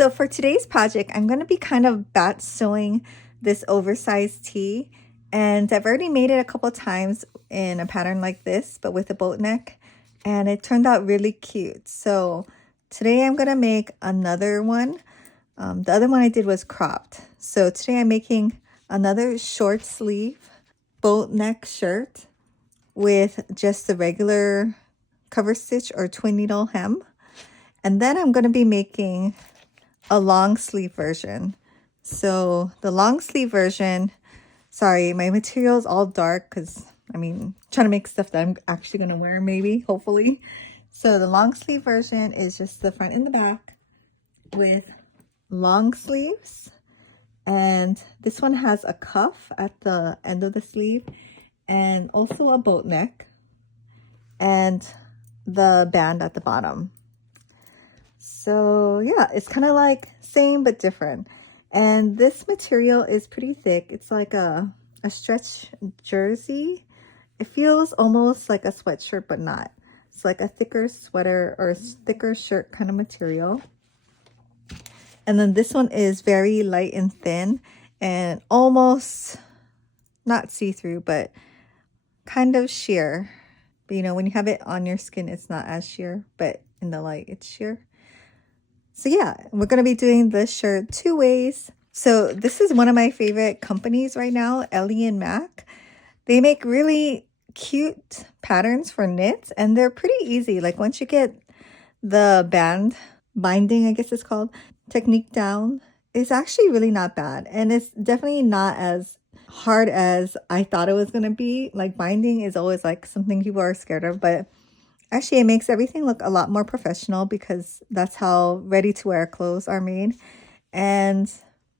So for today's project, I'm going to be kind of bat sewing this oversized tee. And I've already made it a couple times in a pattern like this, but with a boat neck. And it turned out really cute. So today I'm going to make another one. The other one I did was cropped. So today I'm making another short sleeve boat neck shirt with just the regular cover stitch or twin needle hem. And then I'm going to be making a long sleeve version. So the long sleeve version, sorry, my material is all dark because trying to make stuff that I'm actually going to wear, maybe, hopefully. So the long sleeve version is just the front and the back with long sleeves. And this one has a cuff at the end of the sleeve and also a boat neck and the band at the bottom. So yeah, it's kind of like same but different. And this material is pretty thick. It's like a stretch jersey. It feels almost like a sweatshirt, but not. It's like a thicker sweater or thicker shirt kind of material. And then this one is very light and thin and almost not see-through, but kind of sheer. But you know, when you have it on your skin, it's not as sheer, but in the light, it's sheer. So yeah, we're going to be doing this shirt two ways. So this is one of my favorite companies right now, Ellie and Mac. They make really cute patterns for knits and they're pretty easy. Like once you get the binding, I guess it's called, technique down, it's actually really not bad. And it's definitely not as hard as I thought it was going to be. Like binding is always like something people are scared of, but actually, it makes everything look a lot more professional because that's how ready-to-wear clothes are made. And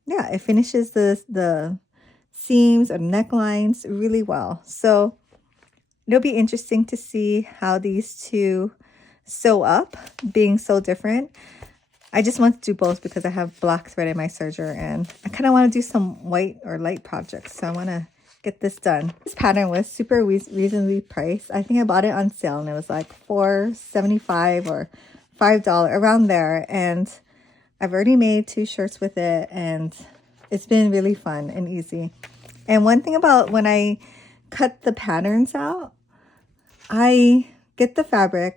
yeah, it finishes the seams or necklines really well. So it'll be interesting to see how these two sew up, being so different. I just want to do both because I have black thread in my serger and I kind of want to do some white or light projects. So I want to get this done. This pattern was super reasonably priced. I think I bought it on sale and it was like $4.75 or $5 around there. And I've already made 2 shirts with it and it's been really fun and easy. And one thing about when I cut the patterns out, I get the fabric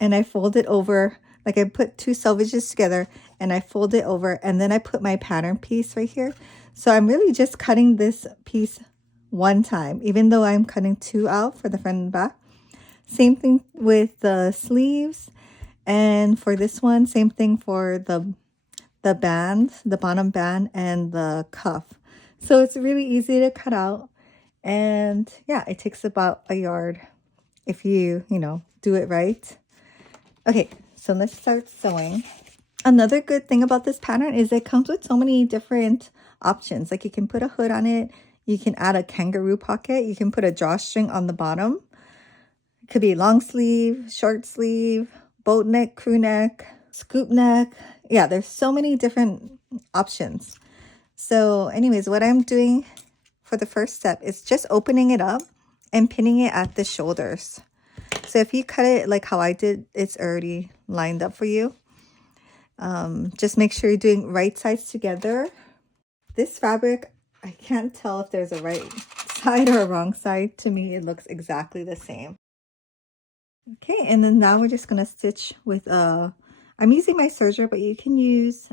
and I fold it over. Like I put 2 selvages together and I fold it over and then I put my pattern piece right here. So I'm really just cutting this piece one time, even though I'm cutting 2 out for the front and back. Same thing with the sleeves, and for this one, same thing for the band, the bottom band, and the cuff. So it's really easy to cut out, and yeah, it takes about a yard if you do it right. Okay, so let's start sewing. Another good thing about this pattern is it comes with so many different options. Like you can put a hood on it. You can add a kangaroo pocket. You can put a drawstring on the bottom. It could be long sleeve, short sleeve, boat neck, crew neck, scoop neck. Yeah, there's so many different options. So anyways, what I'm doing for the first step is just opening it up and pinning it at the shoulders. So if you cut it like how I did, it's already lined up for you. Just make sure you're doing right sides together. This fabric, I can't tell if there's a right side or a wrong side. To me, it looks exactly the same. Okay, and then now we're just going to stitch with I'm using my serger, but you can use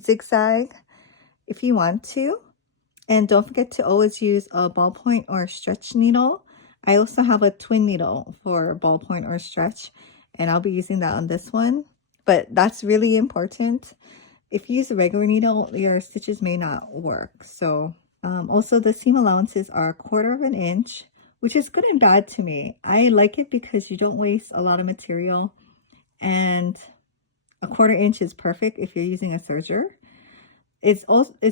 zigzag if you want to. And don't forget to always use a ballpoint or a stretch needle. I also have a twin needle for ballpoint or stretch, and I'll be using that on this one. But that's really important. If you use a regular needle, your stitches may not work. So also the seam allowances are 1/4 inch, which is good and bad to me. I like it because you don't waste a lot of material, and a 1/4 inch is perfect if you're using a serger. It's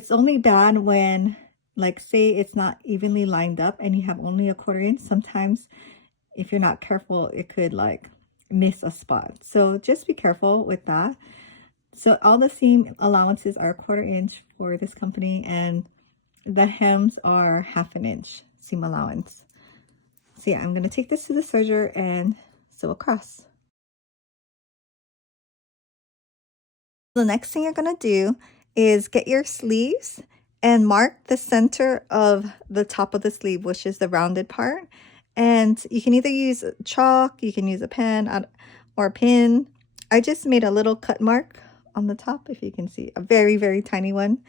only bad when, like, say it's not evenly lined up and you have only a 1/4 inch. Sometimes if you're not careful, it could like miss a spot. So just be careful with that. So all the seam allowances are 1/4 inch for this company, and the hems are 1/2 inch seam allowance. So yeah, I'm going to take this to the serger, and and sew across. The next thing you're going to do is get your sleeves and mark the center of the top of the sleeve, which is the rounded part. And you can either use chalk, you can use a pen or a pin. I just made a little cut mark on the top, if you can see, a very, very tiny one,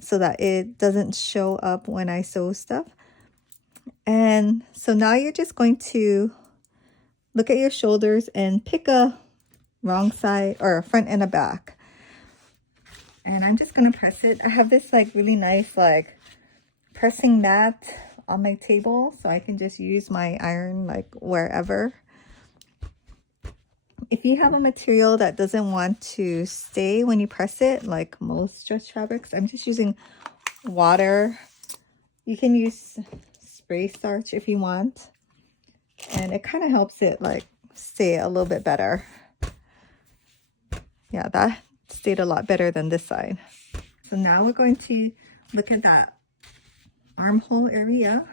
so that it doesn't show up when I sew stuff. And so now you're just going to look at your shoulders and pick a wrong side or a front and a back. And I'm just gonna press it. I have this like really nice like pressing mat on my table, so I can just use my iron like wherever. If you have a material that doesn't want to stay when you press it, like most stretch fabrics, I'm just using water. You can use spray starch if you want, and it kind of helps it like stay a little bit better. Yeah, that stayed a lot better than this side. So now we're going to look at that armhole area,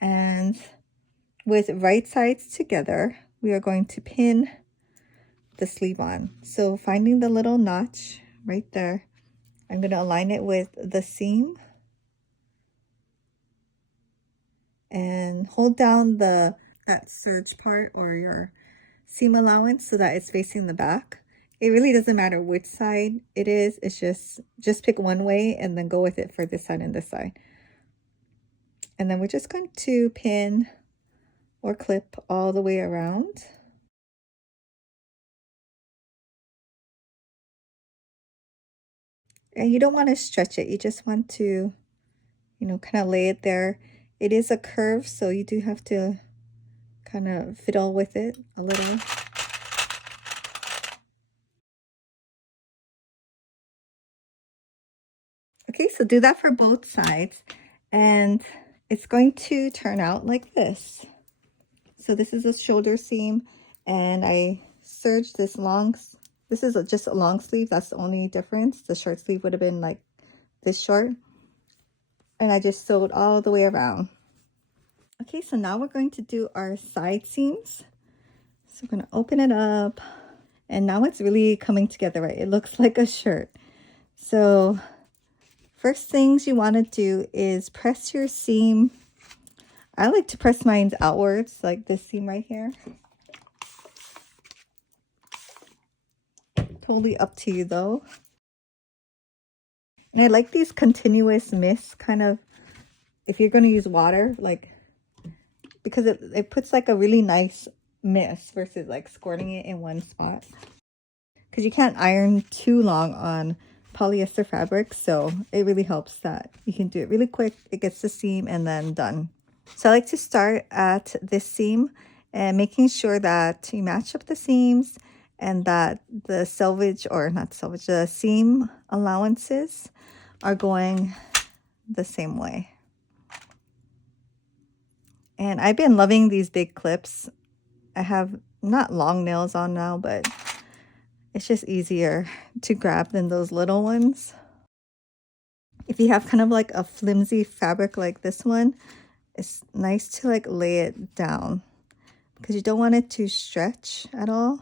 and with right sides together, we are going to pin the sleeve on. So finding the little notch right there, I'm going to align it with the seam and hold down that serge part or your seam allowance so that it's facing the back. It really doesn't matter which side it is. It's just pick one way and then go with it for this side and this side. And then we're just going to pin or clip all the way around. And you don't want to stretch it. You just want to, you know, kind of lay it there. It is a curve, so you do have to kind of fiddle with it a little. Okay, so do that for both sides, and it's going to turn out like this. So this is a shoulder seam, and I serged this long, this is just a long sleeve, that's the only difference. The short sleeve would have been like this short, and I just sewed all the way around. Okay, so now we're going to do our side seams. So I'm going to open it up, and now it's really coming together, right? It looks like a shirt. So first things you want to do is press your seam. I like to press mine outwards, like this seam right here. Totally up to you though. And I like these continuous mists, kind of, if you're going to use water, like, because it puts like a really nice mist versus like squirting it in one spot. Because you can't iron too long on polyester fabric, so it really helps that you can do it really quick. It gets the seam and then done. So I like to start at this seam and making sure that you match up the seams and that the selvage, or not selvage, the seam allowances are going the same way. And I've been loving these big clips. I have not long nails on now, but it's just easier to grab than those little ones. If you have kind of like a flimsy fabric like this one, it's nice to like lay it down because you don't want it to stretch at all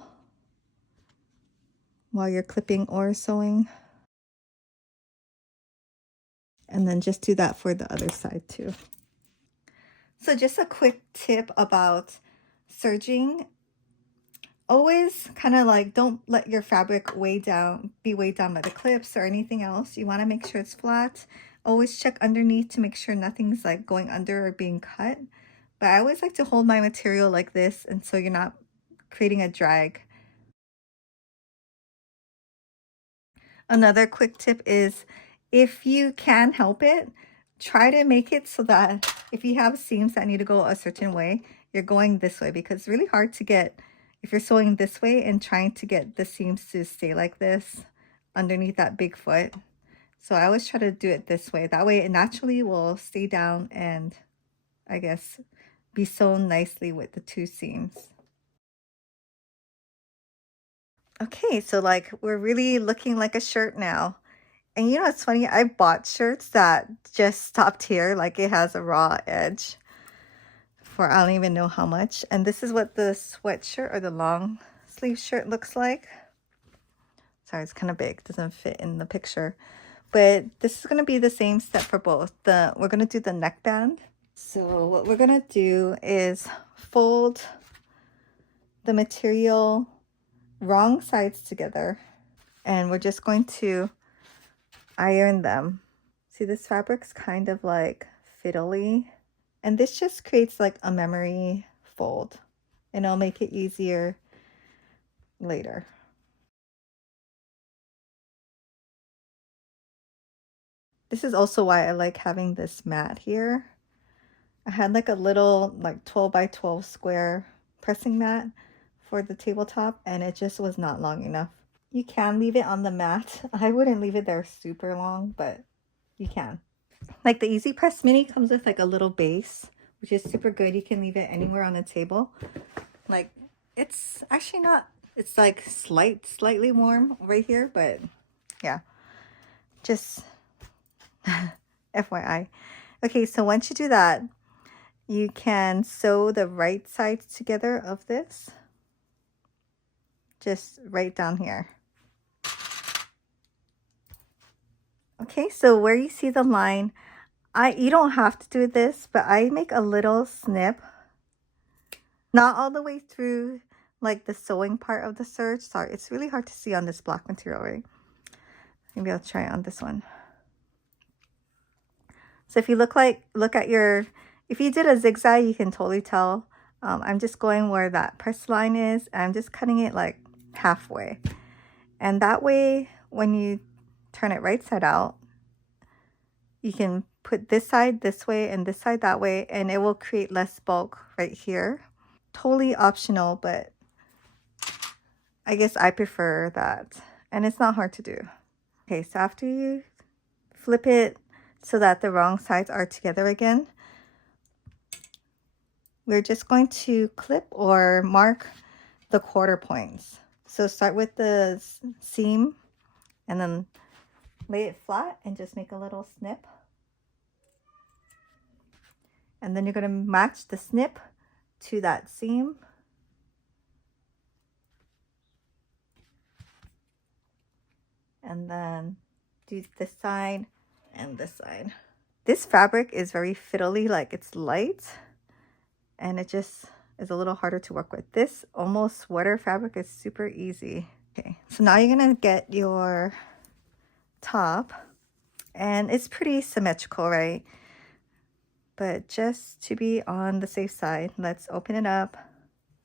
while you're clipping or sewing. And then just do that for the other side too. So just a quick tip about serging. Always kind of like, don't let your fabric be weighed down by the clips or anything else. You want to make sure it's flat. Always check underneath to make sure nothing's like going under or being cut. But I always like to hold my material like this, and so you're not creating a drag. Another quick tip is, if you can help it, try to make it so that if you have seams that need to go a certain way, you're going this way, because it's really hard to get, if you're sewing this way and trying to get the seams to stay like this underneath that big foot. So I always try to do it this way. That way it naturally will stay down and, I guess, be sewn nicely with the two seams. Okay, so like we're really looking like a shirt now. And you know what's funny? I bought shirts that just stopped here, like it has a raw edge for I don't even know how much. And this is what the sweatshirt or the long sleeve shirt looks like. Sorry, it's kind of big, doesn't fit in the picture. But this is going to be the same step for both. We're going to do the neckband. So what we're going to do is fold the material wrong sides together, and we're just going to iron them. See, this fabric's kind of like fiddly, and this just creates like a memory fold, and it'll make it easier later. This is also why I like having this mat here. I had like a little like 12 by 12 square pressing mat for the tabletop, and it just was not long enough. You can leave it on the mat. I wouldn't leave it there super long, but you can. Like the Easy Press Mini comes with like a little base, which is super good. You can leave it anywhere on the table. Like it's actually not, it's like slightly warm right here, but yeah, just FYI. Okay, so once you do that, you can sew the right sides together of this, just right down here. Okay, so where you see the line, you don't have to do this, but I make a little snip, not all the way through like the sewing part of the serge. Sorry, it's really hard to see on this black material, right? Maybe I'll try it on this one. So if you look at your, if you did a zigzag, you can totally tell. I'm just going where that press line is, and I'm just cutting it like halfway. And that way, when you turn it right side out, you can put this side this way and this side that way, and it will create less bulk right here. Totally optional, but I guess I prefer that. And it's not hard to do. Okay, so after you flip it so that the wrong sides are together again, we're just going to clip or mark the quarter points. So start with the seam and then lay it flat and just make a little snip. And then you're going to match the snip to that seam. And then do this side and this side. This fabric is very fiddly, like it's light, and it just is a little harder to work with. This almost sweater fabric is super easy. Okay, so now you're gonna get your top, and it's pretty symmetrical, right? But just to be on the safe side, let's open it up,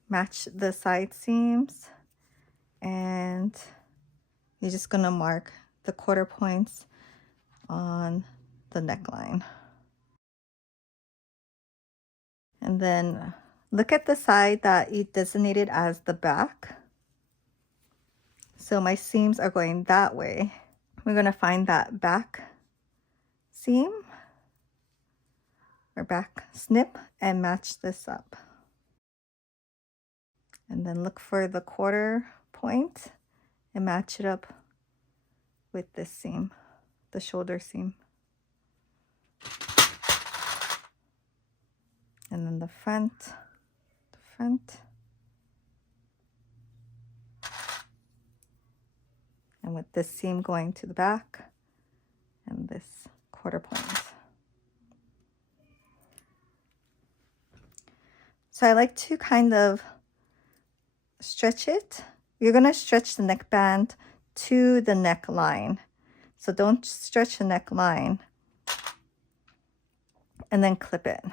match the side seams, and you're just gonna mark the quarter points on the neckline. And then look at the side that you designated as the back. So my seams are going that way. We're going to find that back seam or back snip and match this up. And then look for the quarter point and match it up with this seam, the shoulder seam. And then the front. And with this seam going to the back and this quarter point. So I like to kind of stretch it. You're going to stretch the neckband to the neckline. So don't stretch the neckline and then clip it.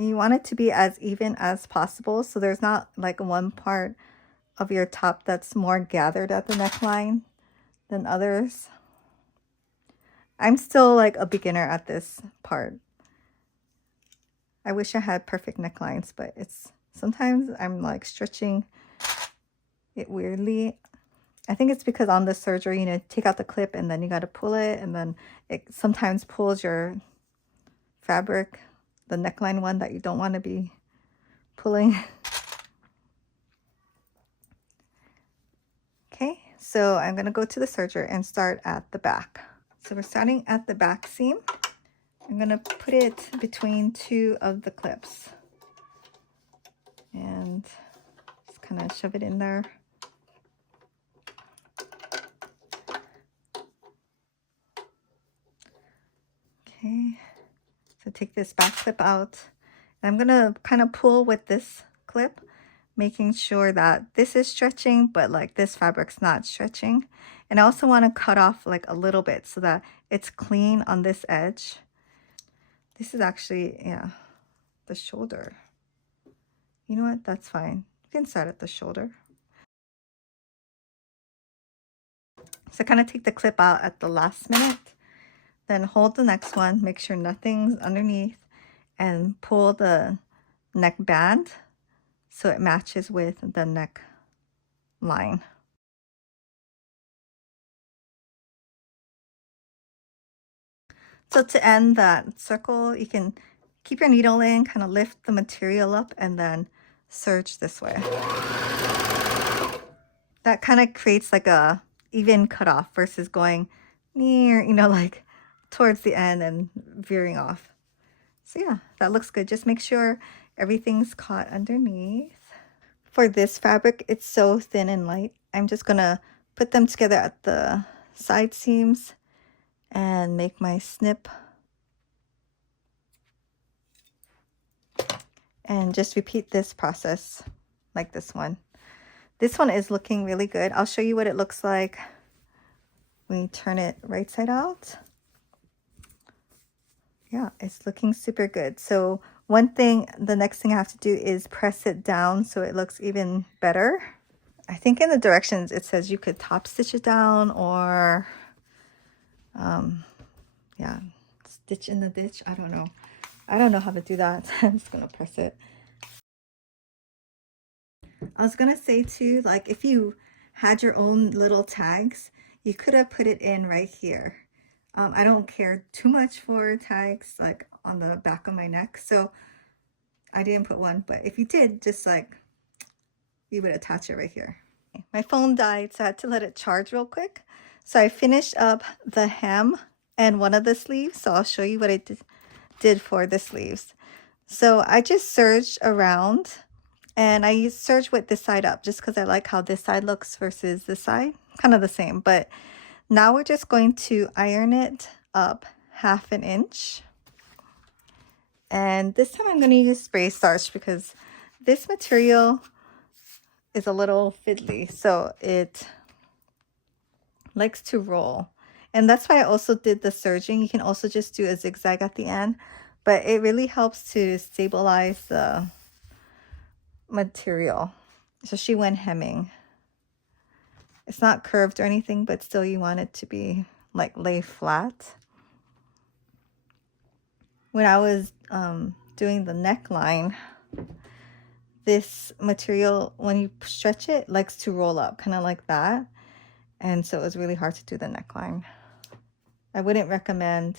You want it to be as even as possible, so there's not like one part of your top that's more gathered at the neckline than others. I'm still like a beginner at this part. I wish I had perfect necklines, but it's sometimes I'm like stretching it weirdly. I think it's because on the serger, you know, take out the clip and then you got to pull it, and then it sometimes pulls your fabric, the neckline one that you don't want to be pulling. Okay, so I'm going to go to the serger and start at the back. So we're starting at the back seam. I'm gonna put it between two of the clips and just kind of shove it in there. Okay, so take this back clip out. And I'm gonna kind of pull with this clip, making sure that this is stretching, but like this fabric's not stretching. And I also want to cut off like a little bit so that it's clean on this edge. This is actually, yeah, the shoulder. You know what? That's fine. You can start at the shoulder. So kind of take the clip out at the last minute, then hold the next one, make sure nothing's underneath, and pull the neck band so it matches with the neck line. So to end that circle, you can keep your needle in, kind of lift the material up, and then serge this way. That kind of creates like a even cutoff versus going near, you know, like towards the end and veering off. So yeah, that looks good. Just make sure everything's caught underneath. For this fabric, it's so thin and light. I'm just gonna put them together at the side seams and make my snip. And just repeat this process like this one. This one is looking really good. I'll show you what it looks like when you turn it right side out. Yeah, it's looking super good. So the next thing I have to do is press it down so it looks even better. I think in the directions it says you could top stitch it down or yeah, stitch in the ditch. I don't know. I don't know how to do that. I'm just gonna press it. I was gonna say too, like if you had your own little tags, you could have put it in right here. I don't care too much for tags like on the back of my neck, so I didn't put one, but if you did, just like you would attach it right here. My phone died, so I had to let it charge real quick. So I finished up the hem and one of the sleeves, so I'll show you what I did for the sleeves. So I just serged around, and I serged with this side up just because I like how this side looks versus this side. Kind of the same, but now we're just going to iron it up 1/2 inch. And this time I'm going to use spray starch because this material is a little fiddly, so it likes to roll. And that's why I also did the serging. You can also just do a zigzag at the end, but it really helps to stabilize the material. So she went hemming. It's not curved or anything, but still you want it to be like lay flat. When I was doing the neckline, this material, when you stretch it, likes to roll up, kind of like that. And so it was really hard to do the neckline. I wouldn't recommend,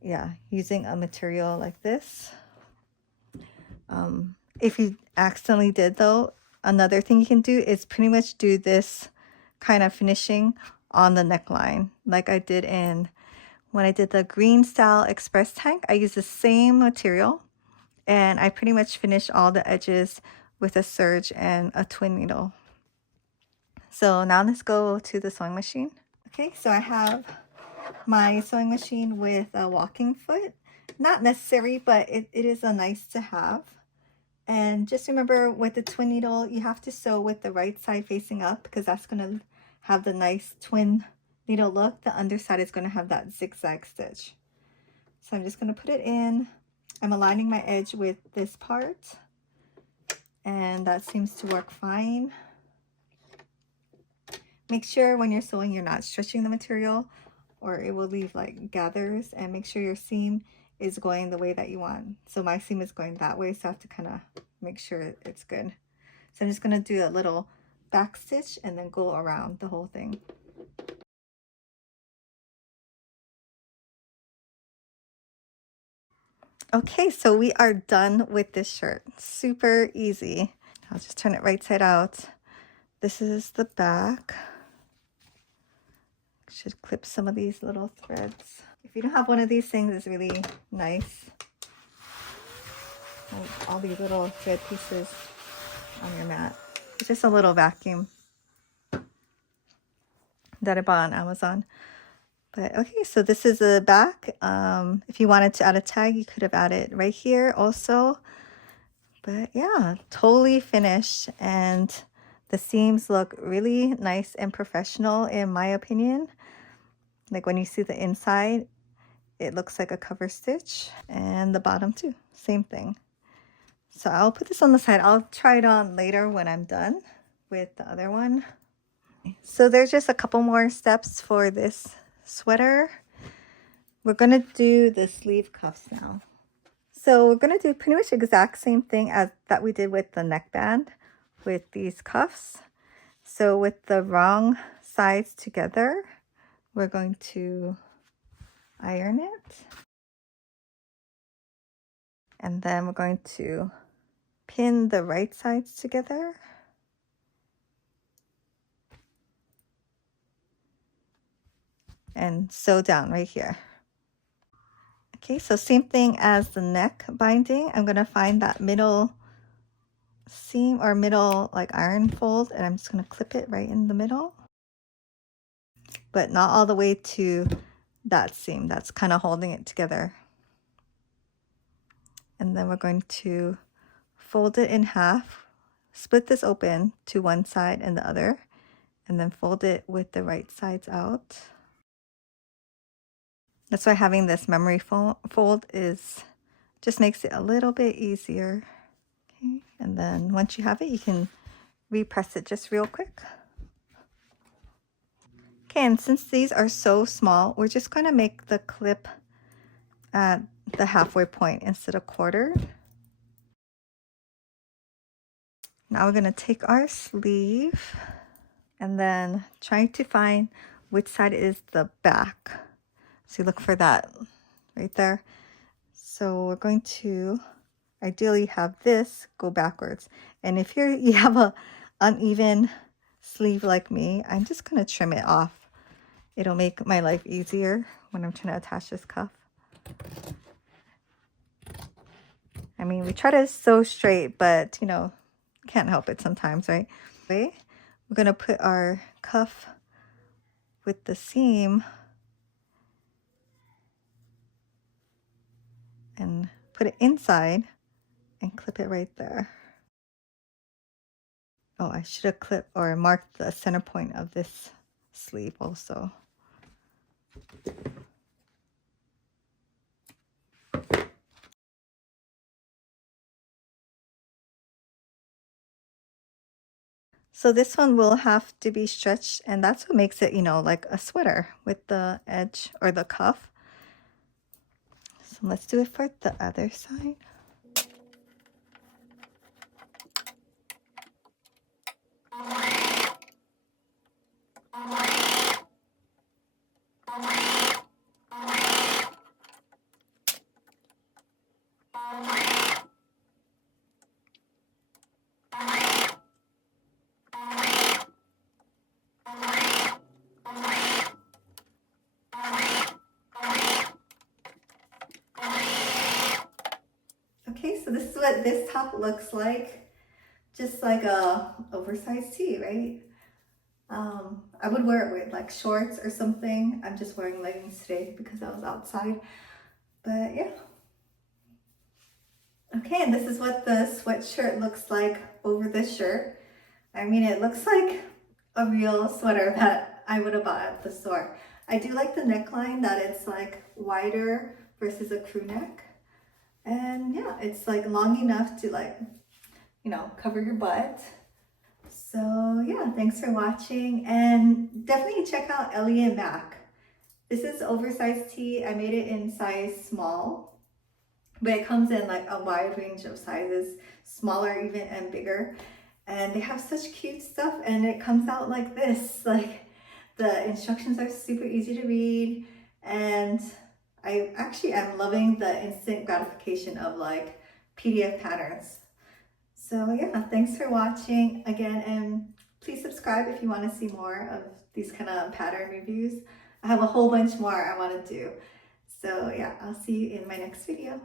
yeah, using a material like this. If you accidentally did though, another thing you can do is pretty much do this kind of finishing on the neckline. Like I did when I did the green style express tank, I used the same material and I pretty much finished all the edges with a serge and a twin needle. So now let's go to the sewing machine. Okay, so I have my sewing machine with a walking foot. Not necessary, but it is a nice to have. And just remember with the twin needle, you have to sew with the right side facing up because that's going to have the nice twin needle look. The underside is going to have that zigzag stitch. So I'm just going to put it in. I'm aligning my edge with this part, and that seems to work fine. Make sure when you're sewing, you're not stretching the material or it will leave like gathers, and make sure your seam is going the way that you want. So my seam is going that way, so I have to kind of make sure it's good. So I'm just going to do a little back stitch and then go around the whole thing. Okay, so we are done with this shirt. Super easy. I'll just turn it right side out. This is the back. Should clip some of these little threads. If you don't have one of these things, it's really nice. Like all these little thread pieces on your mat. It's just a little vacuum that I bought on Amazon. But okay, so this is the back. If you wanted to add a tag, you could have added right here also. But yeah, totally finished, and the seams look really nice and professional in my opinion. Like when you see the inside, it looks like a cover stitch, and the bottom too, same thing. So I'll put this on the side. I'll try it on later when I'm done with the other one. So there's just a couple more steps for this sweater. We're gonna do the sleeve cuffs now. So we're gonna do pretty much the exact same thing as that we did with the neckband with these cuffs. So with the wrong sides together, we're going to iron it. And then we're going to pin the right sides together. And sew down right here. Okay, so same thing as the neck binding. I'm gonna find that middle seam or middle like iron fold, and I'm just gonna clip it right in the middle, but not all the way to that seam. That's kind of holding it together. And then we're going to fold it in half, split this open to one side and the other, and then fold it with the right sides out. That's why having this memory fold is just makes it a little bit easier. Okay, and then once you have it, you can repress it just real quick. Okay, and since these are so small, we're just going to make the clip at the halfway point instead of quarter. Now we're going to take our sleeve and then try to find which side is the back. So you look for that right there. So we're going to ideally have this go backwards. And if you have a uneven sleeve like me, I'm just going to trim it off. It'll make my life easier when I'm trying to attach this cuff. I mean, we try to sew straight, but you know, can't help it sometimes, right? Okay, we're going to put our cuff with the seam and put it inside and clip it right there. Oh, I should have clipped or marked the center point of this sleeve also. So this one will have to be stretched, and that's what makes it, you know, like a sweater with the edge or the cuff. So let's do it for the other side. Okay, so this is what this top looks like. Just like a oversized tee, right? I would wear it with like shorts or something. I'm just wearing leggings today because I was outside. But yeah. Okay, and this is what the sweatshirt looks like over this shirt. I mean, it looks like a real sweater that I would have bought at the store. I do like the neckline, that it's like wider versus a crew neck. And yeah, it's like long enough to like, you know, cover your butt. So yeah, thanks for watching, and definitely check out Ellie and Mac. This is oversized tee. I made it in size small, but it comes in like a wide range of sizes, smaller even and bigger. And they have such cute stuff, and it comes out like this. Like the instructions are super easy to read, and I actually am loving the instant gratification of like PDF patterns. So yeah, thanks for watching again, and Please subscribe if you want to see more of these kind of pattern reviews. I have a whole bunch more I want to do. So yeah, I'll see you in my next video.